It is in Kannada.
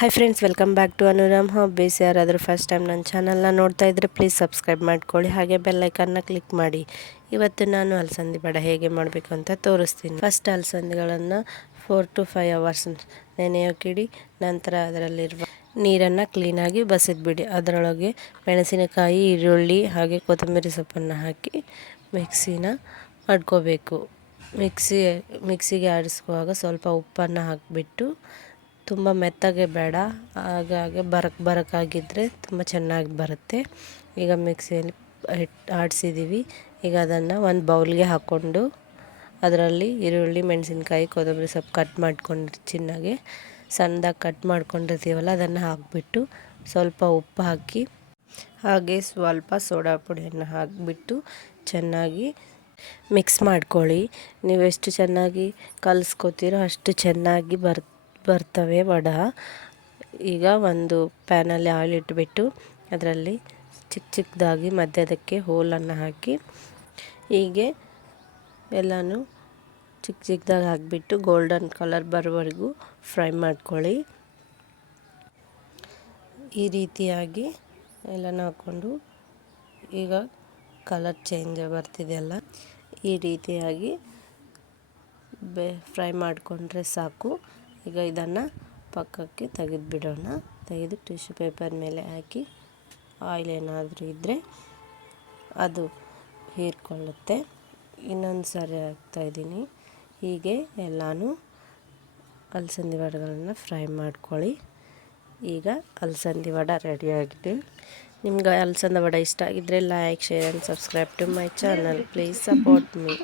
Hi friends, welcome back to Anuram hobbies. ಯಾರಾದರೂ ಫಸ್ಟ್ ಟೈಮ್ ನನ್ನ ಚಾನಲ್ನ ನೋಡ್ತಾ ಇದ್ದರೆ ಪ್ಲೀಸ್ ಸಬ್ಸ್ಕ್ರೈಬ್ ಮಾಡ್ಕೊಳ್ಳಿ, ಹಾಗೆ ಬೆಲ್ ಐಕನ್ನ ಕ್ಲಿಕ್ ಮಾಡಿ. ಇವತ್ತು ನಾನು ಅಲಸಂದಿ ವಡೆ ಹೇಗೆ ಮಾಡಬೇಕು ಅಂತ ತೋರಿಸ್ತೀನಿ. ಫಸ್ಟ್ ಅಲಸಂದಿಗಳನ್ನು 4 to 5 hours ನೆನೆಯೋಕ್ಕಿಡಿ. ನಂತರ ಅದರಲ್ಲಿರುವ ನೀರನ್ನು ಕ್ಲೀನಾಗಿ ಬಸಿದ್ಬಿಡಿ. ಅದರೊಳಗೆ ಮೆಣಸಿನಕಾಯಿ, ಈರುಳ್ಳಿ ಹಾಗೆ ಕೊತ್ತಂಬರಿ ಸೊಪ್ಪನ್ನು ಹಾಕಿ ಮಿಕ್ಸಿನ ಮಾಡ್ಕೋಬೇಕು. ಮಿಕ್ಸಿಗೆ ಆಡಿಸುವಾಗ ಸ್ವಲ್ಪ ಉಪ್ಪನ್ನು ಹಾಕಿಬಿಟ್ಟು, ತುಂಬ ಮೆತ್ತಗೆ ಬೇಡ, ಹಾಗಾಗಿ ಬರಕಾಗಿದ್ದರೆ ತುಂಬ ಚೆನ್ನಾಗಿ ಬರುತ್ತೆ. ಈಗ ಮಿಕ್ಸಿಯಲ್ಲಿ ಆಡಿಸಿದ್ದೀವಿ. ಈಗ ಅದನ್ನು ಒಂದು ಬೌಲ್ಗೆ ಹಾಕ್ಕೊಂಡು ಅದರಲ್ಲಿ ಈರುಳ್ಳಿ, ಮೆಣಸಿನ್ಕಾಯಿ, ಕೊತ್ತಂಬರಿ ಸೊಪ್ಪು ಕಟ್ ಮಾಡ್ಕೊಂಡು ಚೆನ್ನಾಗಿ ಸಣ್ಣದಾಗಿ ಕಟ್ ಮಾಡ್ಕೊಂಡಿರ್ತೀವಲ್ಲ ಅದನ್ನು ಹಾಕಿಬಿಟ್ಟು ಸ್ವಲ್ಪ ಉಪ್ಪು ಹಾಕಿ ಹಾಗೆ ಸ್ವಲ್ಪ ಸೋಡಾ ಪುಡಿಯನ್ನು ಹಾಕಿಬಿಟ್ಟು ಚೆನ್ನಾಗಿ ಮಿಕ್ಸ್ ಮಾಡ್ಕೊಳ್ಳಿ. ನೀವು ಎಷ್ಟು ಚೆನ್ನಾಗಿ ಕಲಿಸ್ಕೊತೀರೋ ಅಷ್ಟು ಚೆನ್ನಾಗಿ ಬರ್ತವೆ ವಡೆ. ಈಗ ಒಂದು ಪ್ಯಾನಲ್ಲಿ ಆಯಿಲ್ ಇಟ್ಬಿಟ್ಟು ಅದರಲ್ಲಿ ಚಿಕ್ಕದಾಗಿ ಮಧ್ಯದಕ್ಕೆ ಹೋಲನ್ನು ಹಾಕಿ ಹೀಗೆ ಎಲ್ಲನೂ ಚಿಕ್ಕದಾಗಿ ಹಾಕಿಬಿಟ್ಟು ಗೋಲ್ಡನ್ ಕಲರ್ ಬರೋವರೆಗೂ ಫ್ರೈ ಮಾಡ್ಕೊಳ್ಳಿ. ಈ ರೀತಿಯಾಗಿ ಎಲ್ಲನೂ ಹಾಕ್ಕೊಂಡು ಈಗ ಕಲರ್ ಚೇಂಜ್ ಬರ್ತಿದೆಯಲ್ಲ, ಈ ರೀತಿಯಾಗಿ ಫ್ರೈ ಮಾಡಿಕೊಂಡ್ರೆ ಸಾಕು. ಈಗ ಇದನ್ನು ಪಕ್ಕಕ್ಕೆ ತೆಗೆದುಬಿಡೋಣ. ತೆಗೆದು ಟಿಶ್ಯೂ ಪೇಪರ್ ಮೇಲೆ ಹಾಕಿ ಆಯಿಲ್ ಏನಾದರೂ ಇದ್ದರೆ ಅದು ಹೀರ್ಕೊಳ್ಳುತ್ತೆ. ಇನ್ನೊಂದು ಸಾರಿ ಹಾಕ್ತಾಯಿದ್ದೀನಿ. ಹೀಗೆ ಎಲ್ಲನೂ ಅಲಸಂದಿ ವಡೆಗಳನ್ನು ಫ್ರೈ ಮಾಡ್ಕೊಳ್ಳಿ. ಈಗ ಅಲಸಂದಿ ವಡೆ ರೆಡಿಯಾಗಿದೆ. ನಿಮ್ಗೆ ಅಲಸಂದಿ ವಡೆ ಇಷ್ಟ ಆಗಿದ್ದರೆ like, share and subscribe to my channel. Please support me.